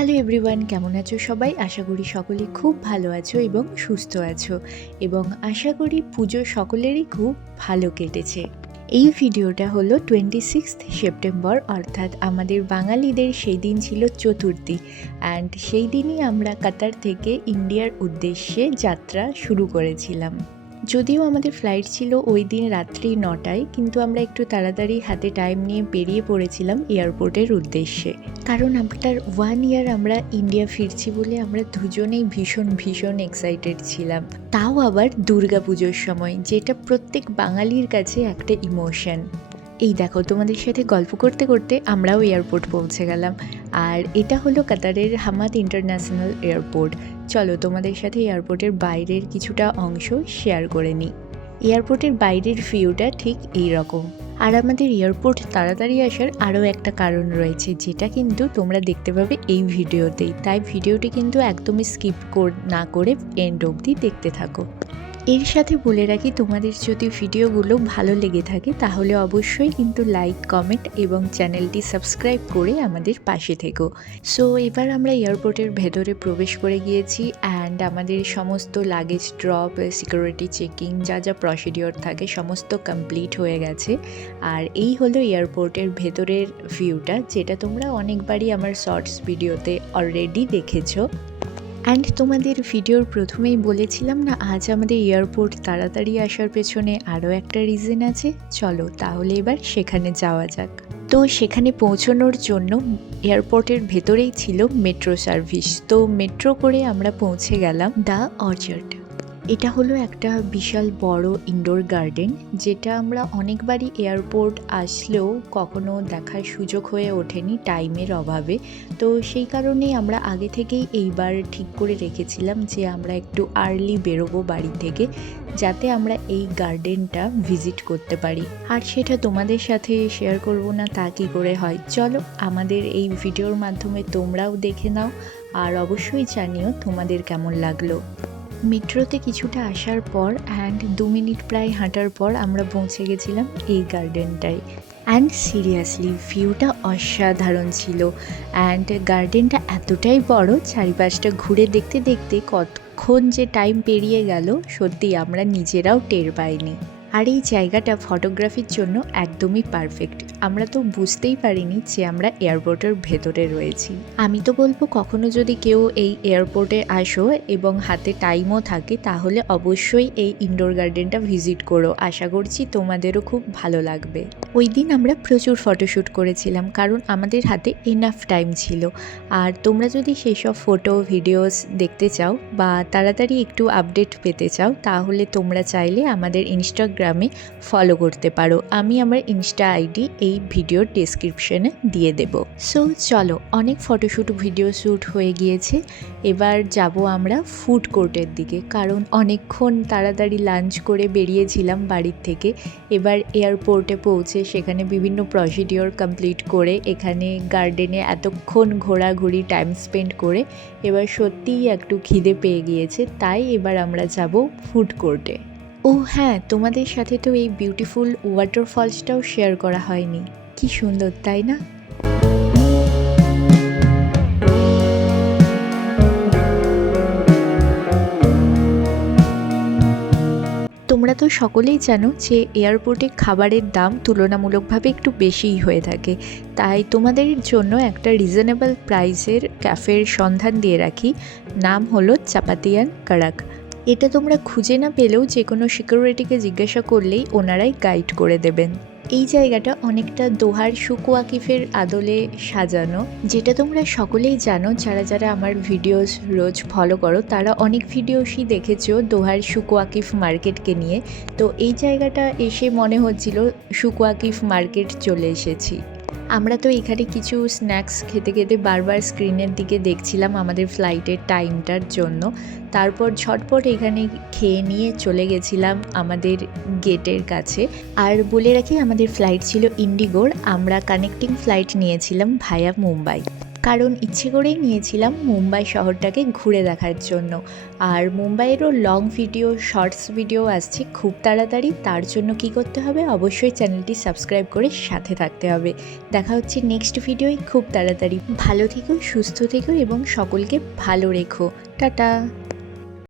Hello everyone, কেমন আছো সবাই? আশা করি সকলে খুব ভালো আছো এবং সুস্থ আছো, এবং আশা করি পুজো সকলেরই খুব ভালো কেটেছে। এই ভিডিওটা হলো 26 সেপ্টেম্বর, অর্থাৎ আমাদের বাঙালিদের সেই দিন ছিল চতুর্থী। অ্যান্ড সেই দিনই আমরা কাতার থেকে ইন্ডিয়ার উদ্দেশ্যে যাত্রা শুরু করেছিলাম। যদিও আমাদের ফ্লাইট ছিল ওই দিন রাত্রি 9টায়, কিন্তু আমরা একটু তাড়াতাড়ি হাতে টাইম নিয়ে বেরিয়ে পড়েছিলাম এয়ারপোর্টের উদ্দেশ্যে। কারণ আফটার 1 ইয়ার আমরা ইন্ডিয়া ফিরছি বলে আমরা দুজনেই ভীষণ এক্সাইটেড ছিলাম। তাও আবার দুর্গাপুজোর সময়, যেটা প্রত্যেক বাঙালির কাছে একটা ইমোশন। এই দেখো, তোমাদের সাথে গল্প করতে করতে আমরাও এয়ারপোর্ট পৌঁছে গেলাম। আর এটা হলো কাতারের হামাদ ইন্টারন্যাশনাল এয়ারপোর্ট। চলো তোমাদের সাথে এয়ারপোর্টের বাইরের কিছুটা অংশ শেয়ার করে নিই। এয়ারপোর্টের বাইরের ভিউটা ঠিক এই রকম। আর আমাদের এয়ারপোর্ট তাড়াতাড়ি আসার আরও একটা কারণ রয়েছে, যেটা কিন্তু তোমরা দেখতে পাবে এই ভিডিওতেই। তাই ভিডিওটি কিন্তু একদমই স্কিপ না করে এন্ড অবধি দেখতে থাকো। এর সাথে বলে রাখি, তোমাদের যদি ভিডিওগুলো ভালো লেগে থাকে তাহলে অবশ্যই কিন্তু লাইক, কমেন্ট এবং চ্যানেলটি সাবস্ক্রাইব করে আমাদের পাশে থেকো। সো এবার আমরা এয়ারপোর্টের ভেতরে প্রবেশ করে গিয়েছি, অ্যান্ড আমাদের সমস্ত লাগেজ ড্রপ, সিকিউরিটি চেকিং, যা প্রসিডিওর থাকে সমস্ত কমপ্লিট হয়ে গেছে। আর এই হলো এয়ারপোর্টের ভেতরের ভিউটা, যেটা তোমরা অনেকবারই আমার শর্টস ভিডিওতে অলরেডি দেখেছো। অ্যান্ড তোমাদের ভিডিওর প্রথমেই বলেছিলাম না, আজ আমাদের এয়ারপোর্ট তাড়াতাড়ি আসার পেছনে আরও একটা রিজন আছে। চলো তাহলে এবার সেখানে যাওয়া যাক। তো সেখানে পৌঁছানোর জন্য এয়ারপোর্টের ভেতরেই ছিল মেট্রো সার্ভিস। তো মেট্রো করে আমরা পৌঁছে গেলাম দ্য অর্চার্ড। এটা হলো একটা বিশাল বড় ইনডোর গার্ডেন, যেটা আমরা অনেকবারই এয়ারপোর্ট আসলেও কখনো দেখার সুযোগ হয়ে ওঠেনি টাইমের অভাবে। তো সেই কারণেই আমরা আগে থেকেই এইবার ঠিক করে রেখেছিলাম যে আমরা একটু আর্লি বেরোবো বাড়ি থেকে, যাতে আমরা এই গার্ডেনটা ভিজিট করতে পারি। আর সেটা তোমাদের সাথে শেয়ার করব না তা কী করে হয়? চলো আমাদের এই ভিডিওর মাধ্যমে তোমরাও দেখে নাও, আর অবশ্যই জানিও তোমাদের কেমন লাগলো। মেট্রোতে কিছুটা আসার পর অ্যান্ড 2 মিনিট প্রায় হাঁটার পর আমরা পৌঁছে গেছিলাম এই গার্ডেনটায়। অ্যান্ড সিরিয়াসলি ভিউটা অসাধারণ ছিল। অ্যান্ড গার্ডেনটা এতটাই বড়, চারিপাশটা ঘুরে দেখতে দেখতে কতক্ষণ যে টাইম পেরিয়ে গেল সত্যি আমরা নিজেরাও টের পাইনি। আর এই জায়গাটা ফটোগ্রাফির জন্য একদমই পারফেক্ট। আমরা তো বুঝতেই পারিনি যে আমরা এয়ারপোর্টের ভেতরে রয়েছি। আমি তো বলবো, কখনো যদি কেউ এই এয়ারপোর্টে আসো এবং হাতে টাইমও থাকে, তাহলে অবশ্যই এই ইনডোর গার্ডেনটা ভিজিট করো। আশা করছি তোমাদেরও খুব ভালো লাগবে। ওই দিন আমরা প্রচুর ফটোশ্যুট করেছিলাম, কারণ আমাদের হাতে এনাফ টাইম ছিল। আর তোমরা যদি সেই সব ফটো ভিডিওস দেখতে চাও বা তাড়াতাড়ি একটু আপডেট পেতে চাও, তাহলে তোমরা চাইলে আমাদের ইনস্টাগ্রামে ফলো করতে পারো। আমি আমার ইনস্টা আইডি এই ভিডিওর ডেসক্রিপশনে দিয়ে দেব। সো চলো, অনেক ফটোশ্যুট ভিডিও শ্যুট হয়ে গিয়েছে। এবার যাব আমরা ফুড কোর্টের দিকে, কারণ অনেকক্ষণ তাড়াতাড়ি লাঞ্চ করে বেরিয়েছিলাম বাড়ির থেকে। এবার এয়ারপোর্টে পৌঁছে সেখানে বিভিন্ন প্রসিডিওর কমপ্লিট করে এখানে গার্ডেনে এতক্ষণ ঘোরাঘুরি টাইম স্পেন্ড করে এবার সত্যিই একটু খিদে পেয়ে গিয়েছে। তাই এবার আমরা যাব ফুড কোর্টে। ও হ্যাঁ, তোমাদের সাথে তো এই বিউটিফুল ওয়াটারফলসটাও শেয়ার করা হয়নি। কি সুন্দর, তাই না? তোমরা তো সকলেই জানো যে এয়ারপোর্টে খাবারের দাম তুলনামূলকভাবে একটু বেশিই হয়ে থাকে। তাই তোমাদের জন্য একটা রিজনেবল প্রাইসের ক্যাফের সন্ধান দিয়ে রাখি। নাম হলো চাপাতিয়ান কারাক। এটা তোমরা খুঁজে না পেলেও যে কোনো সিকিউরিটিকে জিজ্ঞাসা করলেই ওনারাই গাইড করে দেবেন। এই জায়গাটা অনেকটা দোহার সুক ওয়াকিফের আদলে সাজানো, যেটা তোমরা সকলেই জানো। যারা আমার ভিডিওস রোজ ফলো করো তারা অনেক ভিডিওসই দেখেছো দোহার সুক ওয়াকিফ মার্কেটকে নিয়ে। তো এই জায়গাটা এসে মনে হচ্ছিল সুক ওয়াকিফ মার্কেট চলে এসেছি। আমরা তো এখানে কিছু স্ন্যাক্স খেতে খেতে বারবার স্ক্রিনের দিকে দেখছিলাম আমাদের ফ্লাইটের টাইমটার জন্য। তারপর ঝটপট এখানে খেয়ে নিয়ে চলে গেছিলাম আমাদের গেটের কাছে। আর বলে রাখি, আমাদের ফ্লাইট ছিল ইন্ডিগোর। আমরা কানেক্টিং ফ্লাইট নিয়েছিলাম ভায়া মুম্বাই। কারণ ইচ্ছে করেই নিয়েছিলাম মুম্বাই শহরটাকে ঘুরে দেখার জন্য। আর মুম্বাইয়েরও লং ভিডিও, শর্টস ভিডিও আসছে খুব তাড়াতাড়ি। তার জন্য কি করতে হবে, অবশ্যই চ্যানেলটি সাবস্ক্রাইব করে সাথে থাকতে হবে। দেখা হচ্ছে নেক্সট ভিডিওয় খুব তাড়াতাড়ি। ভালো থেকো, সুস্থ থেকো এবং সকলকে ভালো রেখো। টাটা।